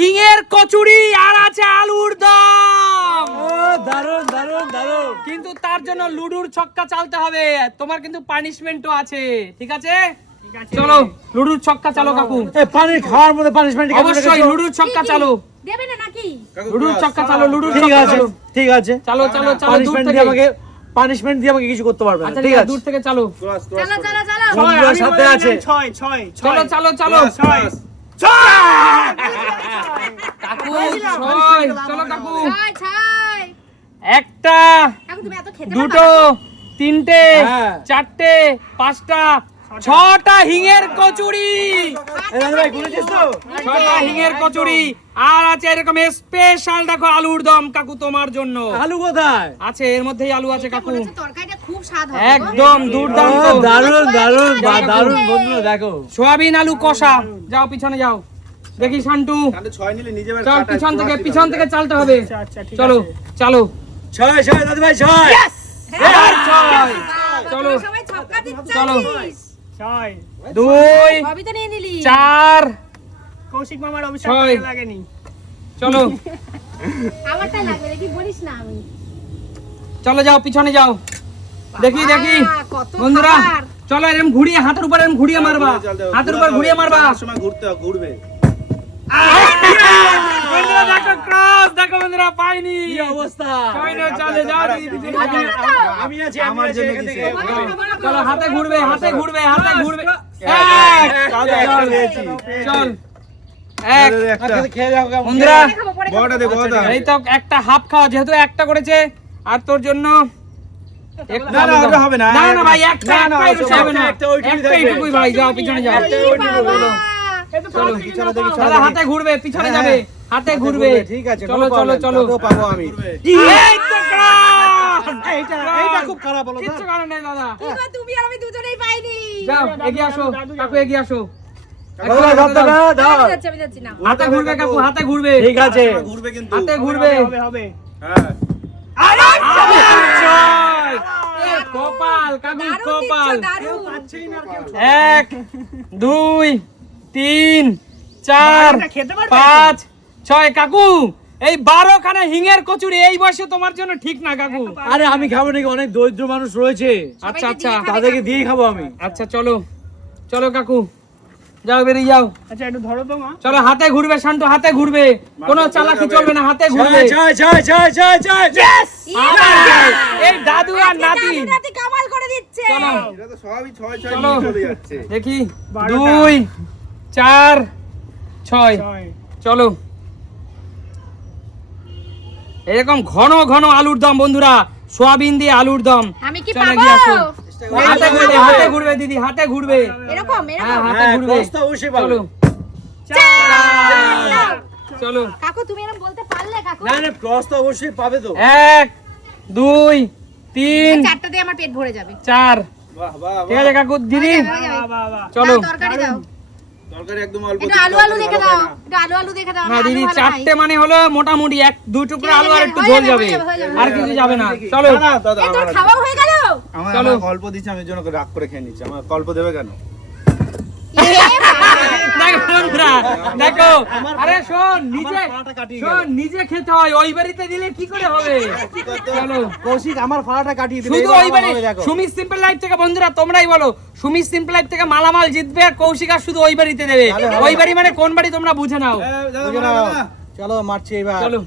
হিঙের কচুরি আর আছে আলুর দম। দারুণ দারুণ দারুণ কিন্তু তার জন্য লুডুর ছক্কা চালতে হবে। তোমার কিন্তু পানিশমেন্টও আছে। ঠিক আছে? চলো লুডুর ছক্কা চালো কাকু। এই পানি খাওয়ার মধ্যে পানিশমেন্ট অবশ্যই লুডুর ছক্কা চালো। দেবে না নাকি? লুডুর ছক্কা চালো লুডুর ঠিক ছক্কা আছে চালো। ঠিক আছে। চালো চালো চালো পানিশমেন্ট দিয়ে আমাকে পানিশমেন্ট দিয়ে আমাকে কিছু করতে পারবে না আচ্ছা ঠিক আছে দূর থেকে চালো। চালা চালা চালা। সাথে আছে। ছয় ছয় চলো চালো চালো। ছয়। কাকু ছয় চলো কাকু। একটা কাকু তুমি এত খেতে দুটো তিনটে হ্যাঁ। চারটে পাঁচটা ছটা। হিঙের কচুরি। ছটা হিঙের কচুরি। আর আছে এরকম স্পেশাল দেখো আলুর দম কাকু তোমার জন্য। আলু কোথায়? আছে এর মধ্যেই আলু আছে কাকু। হচ্ছে তরকারিটা খুব স্বাদ হবে একদম দুর্দান্ত। দারুণ দারুণ বা দারুণ বন্ধুরা দেখো। সোয়াবিন আলু কষা। যাও পিছনে যাও। দেখি শান্টু পিছন থেকে পিছন থেকে চালতে হবে আচ্ছা, আচ্ছা, ঠিক চলো আছে। চলো ছয় ছয় দাদু ভাই ছয় ছয় চলো চলো সবাই ছক্কা দিচ্ছ চলো। ছয় দুই সবই তো নিয়ে নিলি চার কৌশিক মামার। কাজে লাগেনি চলো আমারটা লাগবে দেখি বলিস না আমি চলো যাও পিছনে যাও দেখি দেখি বন্ধুরা চলো এরকম ঘুরিয়ে হাতের উপর এরকম ঘুরিয়ে মারবা হাতের উপর ঘুরিয়ে মারবা সময় ঘুরতে ঘুরবে হাতে ঘুরবে হাতে ঘুরবে হাতে ঘুরবে একটা চল হাফ খাওয়া যেহেতু একটা করেছে আর তোর জন্য হবে না। না না ভাই একটা ভাই যাও পিছনে যাও। চলো দাদা হাতে ঘুরবে পিছনে যাবে হাতে ঘুরবে। ঠিক আছে চলো চলো চলো। পাবো আমি। এই তো cross! এইটা এইটা খুব খারাপ হলো না কারণ নেই দাদা। তুমি আর আমি দুজনেই পাইনি। যাও এগিয়ে আসো কাকু এগিয়ে আসো। দাদু ভাই দাও দাও দাও আমি যাচ্ছি আমি যাচ্ছি না। হাতে ঘুরবে কাকু হাতে ঘুরবে। ঠিক আছে। ঘুরবে কিন্তু। হাতে ঘুরবে। হবে হবে হ্যাঁ। হ্যাঁ কপাল কাকু কপাল। এক দুই। তিন চার পাঁচ ছয়। কাকু এই বারো খানা হিঙের কচুরি এই বয়সে তোমার জন্য ঠিক না কাকু। আরে আমি খাব নাকি? অনেক দরিদ্র মানুষ রয়েছে। আচ্ছা আচ্ছা। তাদেরকে দিয়ে খাব আমি। আচ্ছা চলো। চলো কাকু। যাও বেরিয়ে যাও। আচ্ছা একটু ধরো তো মা। চলো হাতে ঘুরবে শান্ত হাতে ঘুরবে। কোনো চালাকি চলবে না হাতে ঘুরবে। ছয় ছয় ছয় ছয় ছয় ছয় আরে, এই দাদু আর নাতি। নাতি কামাল করে দিচ্ছে। চলো। এটা তো সবই ছয় ছয় চলো। যাচ্ছে। দেখি। দুই চার ছয়। চলো। এরকম ঘন ঘন আলুর দম বন্ধুরা। সোয়াবিন দিয়ে আলুর দম। আমি কি পাবো হাতে ঘুরবে হাতে ঘুরবে দিদি হাতে ঘুরবে। এরকম হ্যাঁ এরকম হাতে হ্যাঁ ঘুরবে। চলো। চলো। কাকু তুমি এরকম বলতে পারলে কাকু? না না ক্রস তো অবশ্যই পাবে তো। এক দুই তিন চারটা দিয়ে আমার পেট ভরে যাবে। চার। বাহ বাহ ঠিক আছে কাকু দিদি। চলো। তরকারি দাও। তরকারি একদম অল্প একটু আলু আলু দেখে দাও আলু আলু দেখে দাও না দিদি চারটে মানে হলো মোটামুটি এক দুই টুকরো আলু আর একটু ঝোল যাবে, আর কিছু যাবে না। চলো না, না, দাদা, আমার- খাওয়া হয়ে গেল? চলো। অল্প দিচ্ছে আমি জন্য রাগ করে খেয়ে নিচ্ছি আমার অল্প দেবে কেন? বন্ধুরা, দেখো আরে শোন নিজে শোন নিজে খেতে হয় ওই বাড়িতে দিলে কি করে হবে? চলো। কৌশিক আমার ফাড়াটা কাটিয়ে দিলে শুধু ওই বাড়ি হবে সিম্পল লাইফ থেকে বন্ধুরা তোমরাই বলো সুমি সিম্পল লাইফ থেকে মালামাল জিতবে আর কৌশিক আর শুধু ওই বাড়িতে দেবে? ওই বাড়ি মানে কোন বাড়ি তোমরা বুঝে নাও। চলো মারছি এবার। চলো।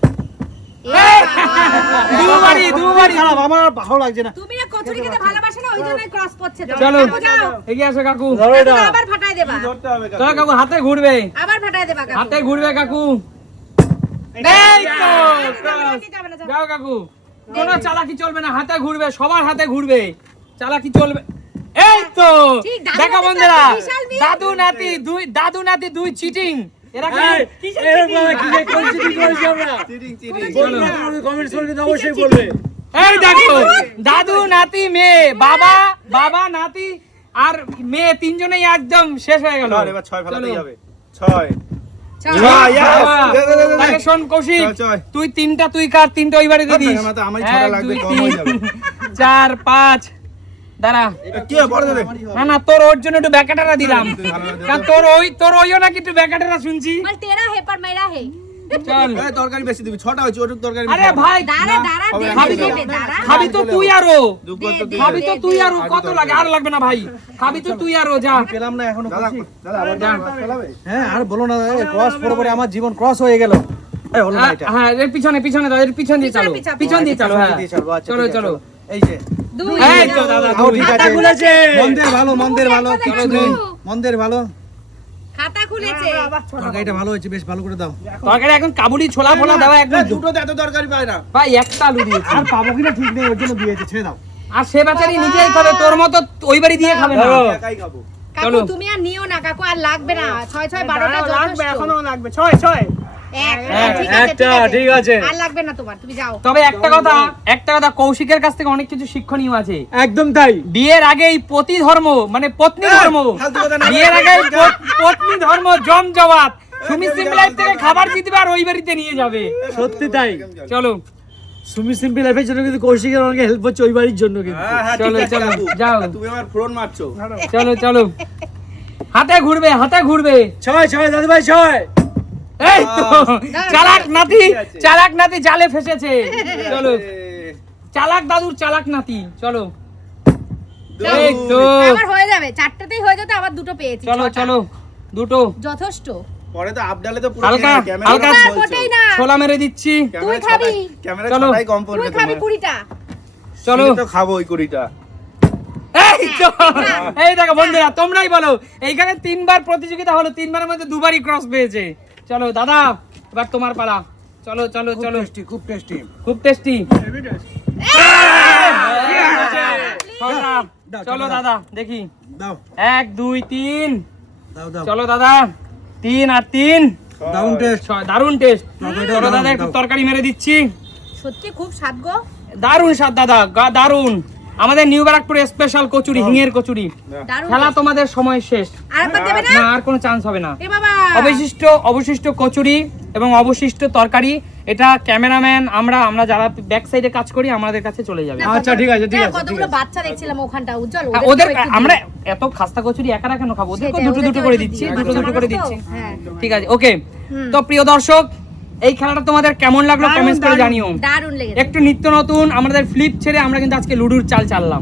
দু বাড়ি দু বাড়ি আমার ভালো লাগছে না। তুমি না কচুরি খেতে ভালোবাসো না ওই জন্য ক্রস করছে তো। চলো। যাও। এগিয়ে আসো কাকু। ধরো এটা। আবার ফাটাই দেবা। ধরতে হবে কাকু। চলো কাকু হাতে ঘুরবে। আবার ফাটাই দেবা কাকু। হাতে ঘুরবে কাকু। যাও কাকু। কোনো চালাকি চলবে না হাতে ঘুরবে সবার হাতে ঘুরবে। চালাকি চলবে। এই তো দেখো বন্ধুরা। দাদু নাতি দুই দাদু নাতি দুই চিটিং এরা কি যে করছি আমরা? Cheating, cheating. কমেন্টস করে কিন্তু অবশ্যই বলবে। এই দেখো দাদু নাতি মেয়ে বাবা বাবা নাতি আর মেয়ে তিনজনেই একদম শেষ হয়ে গেল। এবার ছয় ফেলাতেই হবে। ছয়। তুই তিনটা তুই কার তিনটা দিস? চার পাঁচ। না না তোর ওর জন্য একটু দিলাম। তোর ওই তোর ওইও নাকি একটু শুনছি। চল। এই তরকারি বেশি দিবি ছটা হয়েছে ওটুক তরকারি আরে ভাই দাঁড়া দাঁড়া খাবি তো? খাবি তো তুই আরও খাবি তো তুই আরও কত লাগে আর লাগবে না ভাই। খাবি তো তুই আরও যা। পেলাম না এখনও দাদা দাদা আবার হ্যাঁ আর বলো না ক্রস পরে পরে আমার জীবন ক্রস হয়ে গেল। এই হলো হ্যাঁ, এটা। হ্যাঁ এর পিছনে পিছনে দাও এর পিছন দিয়ে চালো। পিছন দিয়ে চালো হ্যাঁ। দিয়ে আচ্ছা, চলো চলো। এই যে। দুই এই তো দাদা ঠিক আছে। মন্দের ভালো মন্দের ভালো চলো, কিছু নেই। মন্দের ভালো। খাতা খুলেছে। তরকারিটা ভালো হয়েছে বেশ ভালো করে দাও। তরকারি এখন কাবুলি ছোলা ফোলা দেওয়া একদম দুটো। এত তরকারি পায় না। ভাই একটা আলু দিয়েছি। আর পাবো কিনা ঠিক নেই ওর জন্য দিয়েছে ছেড়ে দাও। আর সে বেচারি নিজেই খাবে তোর মতো ওই বাড়ি দিয়ে খাবে না। একাই খাব। কাকু তুমি আর নিও না কাকু আর লাগবে না। ছয় ছয় বারোটা লাগবে এখনও লাগবে। ছয় ছয়। এক ঠিক আছে একটা, ঠিক আছে। আর লাগবে না তোমার তুমি যাও। তবে একটা কথা একটা কথা কৌশিকের কাছ থেকে অনেক কিছু শিক্ষণীয় আছে। একদম তাই। বিয়ের আগেই পতি ধর্ম মানে পত্নী ধর্ম। ফালতু কথা না। বিয়ের আগেই পত্নী ধর্ম জমজমাট সুমি সিং লাইফ থেকে খাবার জিতবে আর ওই বাড়িতে নিয়ে যাবে। সত্যি তাই। চলো। সুমি সিম্পি লাইফের জন্য কিন্তু কৌশিকের অনেক হেল্প হচ্ছে ওই বাড়ির জন্য কিন্তু। হ্যাঁ হ্যাঁ ঠিক চলো, চলো, যাও। তুমি আমার ফোন মারছো। চলো চলো। হাতে ঘুরবে হাতে ঘুরবে। ছয় ছয় দাদু ভাই ছয়। এই তো চালাক নাতি চালাক নাতি জালে ফেসেছে। চলো। চালাক দাদুর চালাক নাতি চলো। এই তো। আমার হয়ে যাবে চারটাতেই হয়ে যেত আবার দুটো পেয়েছি। চলো চলো দুটো। যথেষ্ট। পরে তো আপডালে তো পুরো ক্যামেরা না ছোলা মেরে দিচ্ছি। তুই খাবি। ক্যামেরা। ছটাই কম পড়বে তুই খাবি তোমার। কুড়িটা। চলো। তো খাব ওই কুড়িটা। এই তো। এই দেখো বন্ধুরা তোমরাই বলো এইখানে তিনবার প্রতিযোগিতা হলো তিনবারের মধ্যে দুবারই ক্রস পেয়েছে। চলো দাদা এবার তোমার পালা। চলো চলো চলো। খুব টেস্টি খুব টেস্টি চলো দাদা দেখি। এক দুই তিন। দাও দাও। চলো দাদা তিন আর তিন। দারুণ টেস্ট দারুণ টেস্ট চলো দাদা একটু তরকারি মেরে দিচ্ছি। সত্যি খুব স্বাদ গো। দারুণ স্বাদ দাদা গা- দারুণ আমাদের নিউ ব্যারাকপুরের স্পেশাল কচুরি হিঙের কচুরি। খেলা তোমাদের সময় শেষ। আর না? আর কোনো চান্স হবে না। অবশিষ্ট অবশিষ্ট কচুরি এবং অবশিষ্ট তরকারি এটা ক্যামেরাম্যান আমরা আমরা যারা ব্যাক সাইডে কাজ করি আমাদের কাছে চলে যাবে। আচ্ছা, ঠিক আছে, ঠিক আছে, কতগুলো বাচ্চা দেখছিলাম ওখানটা উজ্জ্বল হ্যাঁ, ওদের আমরা এত খাস্তা কচুরি একা কেন খাব ওদেরকে দুটো দুটো করে দিচ্ছি দুটো দুটো করে দিচ্ছি। হ্যাঁ। ঠিক আছে ওকে তো প্রিয় দর্শক এই খেলাটা তোমাদের কেমন লাগল কমেন্টস করে জানিও। একটু নিত্য নতুন আমাদের ফ্লিপ ছেড়ে আমরা কিন্তু আজকে লুডুর চাল চাললাম।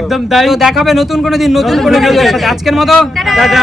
একদম তাই। তো দেখাবে নতুন কোনো দিন নতুন কোনো ভিডিওর সাথে। আজকের মতো। টাটা।